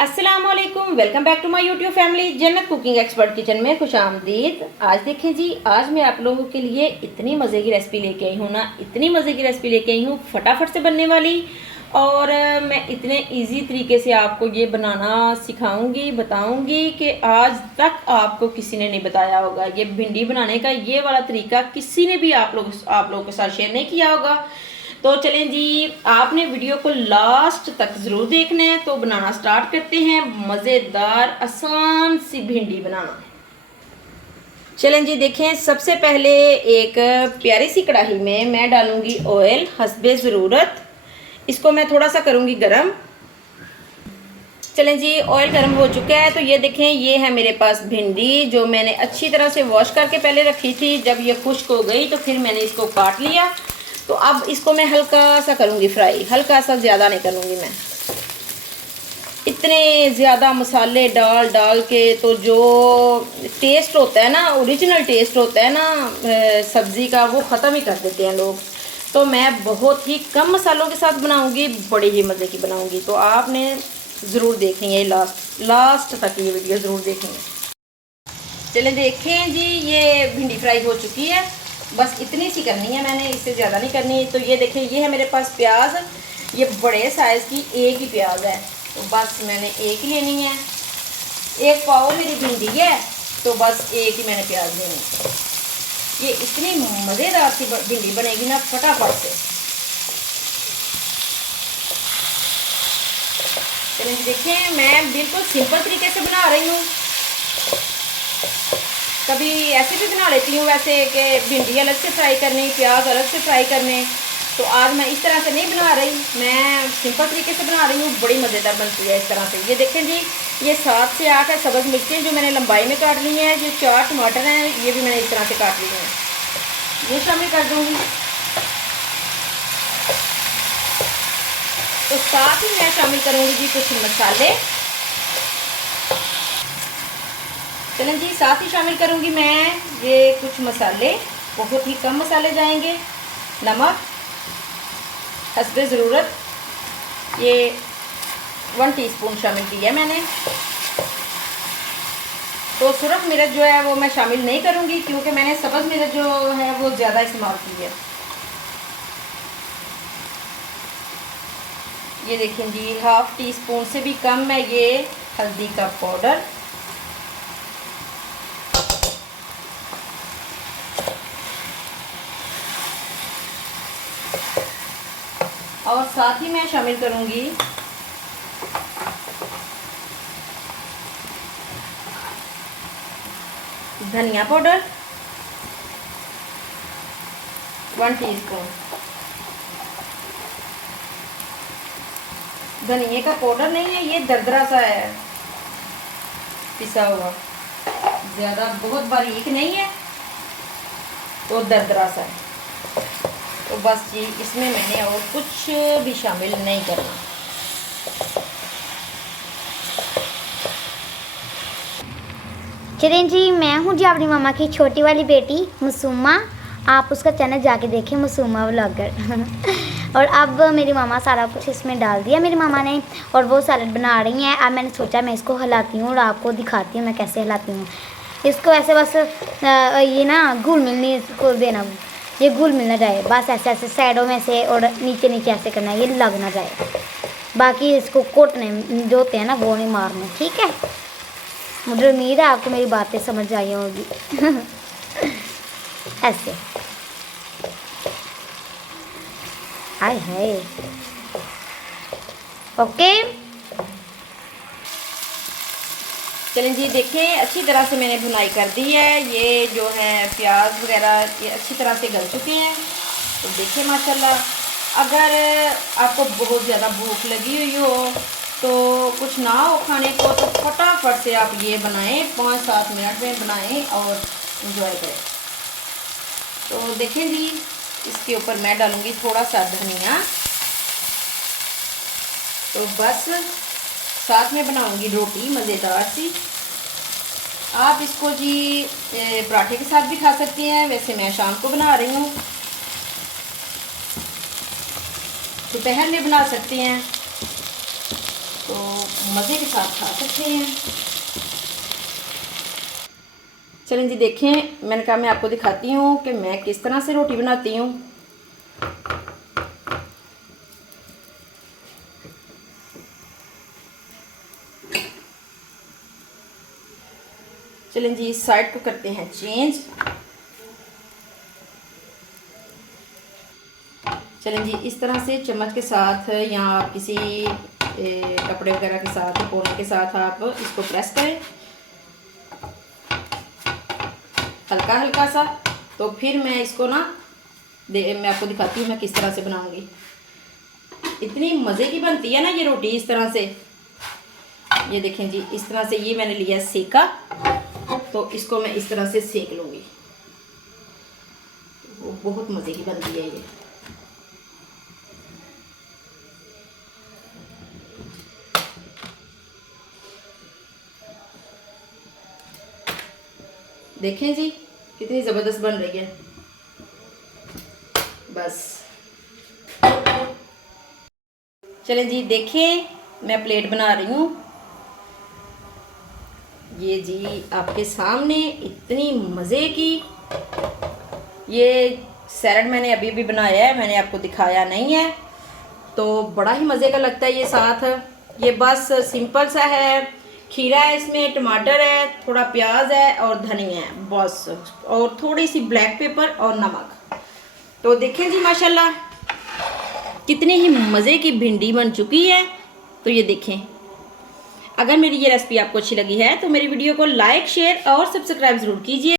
अस्सलामुअलैकुम, welcome back to my YouTube family. Jannat cooking expert kitchen में खुश आमदीद। आज देखें जी, आज मैं आप लोगों के लिए इतनी मज़े की रेसिपी लेके आई हूँ ना, इतनी मज़े की रेसिपी लेके आई हूँ, फटाफट से बनने वाली। और मैं इतने इजी तरीके से आपको ये बनाना सिखाऊंगी, बताऊंगी कि आज तक आपको किसी ने नहीं बताया होगा। ये भिंडी बनाने का ये वाला तरीका किसी ने भी आप लोगों के साथ शेयर नहीं किया होगा। तो चलें जी, आपने वीडियो को लास्ट तक ज़रूर देखना है। तो बनाना स्टार्ट करते हैं। मज़ेदार आसान सी भिंडी बनाना। चलें जी, देखें, सबसे पहले एक प्यारी सी कढ़ाई में मैं डालूंगी ऑयल हस्बे ज़रूरत। इसको मैं थोड़ा सा करूंगी गरम। चलें जी, ऑयल गर्म हो चुका है। तो ये देखें, ये है मेरे पास भिंडी जो मैंने अच्छी तरह से वॉश करके पहले रखी थी। जब ये खुश्क हो गई तो फिर मैंने इसको काट लिया। तो अब इसको मैं हल्का सा करूँगी फ्राई, हल्का सा, ज़्यादा नहीं करूँगी मैं। इतने ज़्यादा मसाले डाल के तो जो टेस्ट होता है ना, ओरिजिनल टेस्ट होता है ना सब्ज़ी का, वो ख़त्म ही कर देते हैं लोग। तो मैं बहुत ही कम मसालों के साथ बनाऊँगी, बड़ी ही मज़े की बनाऊँगी। तो आपने ज़रूर देखनी है लास्ट तक, ये वीडियो ज़रूर देखनी है। चलें देखें जी, ये भिंडी फ्राई हो चुकी है। बस इतनी सी करनी है मैंने, इससे ज़्यादा नहीं करनी। तो ये देखें, ये है मेरे पास प्याज। ये बड़े साइज़ की एक ही प्याज है, तो बस मैंने एक ही लेनी है। एक पाव मेरी भिंडी है, तो बस एक ही मैंने प्याज लेनी है। ये इतनी मज़ेदार सी भिंडी बनेगी ना, फटाफट से। चलिए देखें, मैं बिल्कुल सिंपल तरीके से बना रही हूँ। कभी ऐसे भी बना लेती हूँ वैसे, कि भिंडी अलग से फ्राई करनी, प्याज अलग से फ्राई करने। तो आज मैं इस तरह से नहीं बना रही, मैं सिंपल तरीके से बना रही हूँ। बड़ी मज़ेदार बनती है इस तरह से। ये देखें जी, ये 7 से 8 है सब्ज़ मिर्चें जो मैंने लंबाई में काट ली हैं। ये 4 टमाटर हैं, ये भी मैंने इस तरह से काट लिए हैं। ये शामिल कर दूँगी। तो साथ ही मैं शामिल करूँगी जी कुछ मसाले। चलें जी, साथ ही शामिल करूँगी मैं ये कुछ मसाले। बहुत ही कम मसाले जाएंगे। नमक हस्बे ज़रूरत, ये 1 टीस्पून शामिल किया मैंने। तो सुरख मिर्च जो है वो मैं शामिल नहीं करूँगी, क्योंकि मैंने सब्ज़ मिर्च जो है वो ज़्यादा इस्तेमाल की है। ये देखें जी, 1/2 टीस्पून से भी कम है ये हल्दी का पाउडर। और साथ ही मैं शामिल करूंगी धनिया पाउडर 1 टीस्पून। धनिया का पाउडर नहीं है, ये दरदरा सा है पिसा हुआ, ज़्यादा बहुत बारीक नहीं है, तो दरदरा सा है। तो बस जी, इसमें मैंने और कुछ भी शामिल नहीं करना। चलें जी, मैं हूँ जी अपनी मामा की छोटी वाली बेटी मसूमा। आप उसका चैनल जाके देखें, मसूमा व्लॉगर। और अब मेरी मामा सारा कुछ इसमें डाल दिया मेरी मामा ने, और वो सैलड बना रही हैं। अब मैंने सोचा मैं इसको हिलाती हूँ और आपको दिखाती हूँ मैं कैसे हिलाती हूँ इसको। ऐसे बस ये ना घुल मिलनी इसको देना, ये घुल मिल ना जाए। बस ऐसे ऐसे साइडों में से और नीचे नीचे ऐसे करना, ये लग ना जाए। बाकी इसको कोटने जो होते हैं ना, वो नहीं मारने, ठीक है। मुझे उम्मीद है आपको मेरी बातें समझ आई होगी। ऐसे हाय हाय, ओके। चलें जी, देखें, अच्छी तरह से मैंने भुनाई कर दी है। ये जो है प्याज वगैरह ये अच्छी तरह से गल चुके हैं। तो देखें माशाल्लाह, अगर आपको बहुत ज़्यादा भूख लगी हुई हो, तो कुछ ना हो खाने को, तो फटाफट से आप ये बनाएं, 5-7 मिनट में बनाएं और इंजॉय करें। तो देखें जी, इसके ऊपर मैं डालूँगी थोड़ा सा धनिया। तो बस साथ में बनाऊंगी रोटी मज़ेदार सी। आप इसको जी पराठे के साथ भी खा सकते हैं, वैसे मैं शाम को बना रही हूँ। दोपहर में बना सकते हैं। तो मज़े के साथ खा सकते हैं। चलें जी, देखें, मैंने कहा मैं आपको दिखाती हूँ कि मैं किस तरह से रोटी बनाती हूँ। चलें जी, इस साइड को करते हैं चेंज। चलें जी, इस तरह से चम्मच के साथ या किसी कपड़े वगैरह के साथ, कोने के साथ आप इसको प्रेस करें हल्का हल्का सा। तो फिर मैं इसको ना मैं आपको दिखाती हूँ मैं किस तरह से बनाऊंगी। इतनी मज़े की बनती है ना ये रोटी इस तरह से। ये देखें जी, इस तरह से ये मैंने लिया सेका, तो इसको मैं इस तरह से सेक लूँगी। वो बहुत मज़े की बनती है ये। देखें जी, कितनी ज़बरदस्त बन रही है। बस चलें जी, देखें, मैं प्लेट बना रही हूँ। ये जी आपके सामने इतनी मज़े की ये सैलड मैंने अभी भी बनाया है, मैंने आपको दिखाया नहीं है। तो बड़ा ही मज़े का लगता है ये साथ। ये बस सिंपल सा है, खीरा है इसमें, टमाटर है, थोड़ा प्याज है और धनिया है बस, और थोड़ी सी ब्लैक पेपर और नमक। तो देखें जी, माशाल्लाह कितनी ही मज़े की भिंडी बन चुकी है। तो ये देखें, अगर मेरी ये रेसिपी आपको अच्छी लगी है तो मेरी वीडियो को लाइक, शेयर और सब्सक्राइब ज़रूर कीजिए।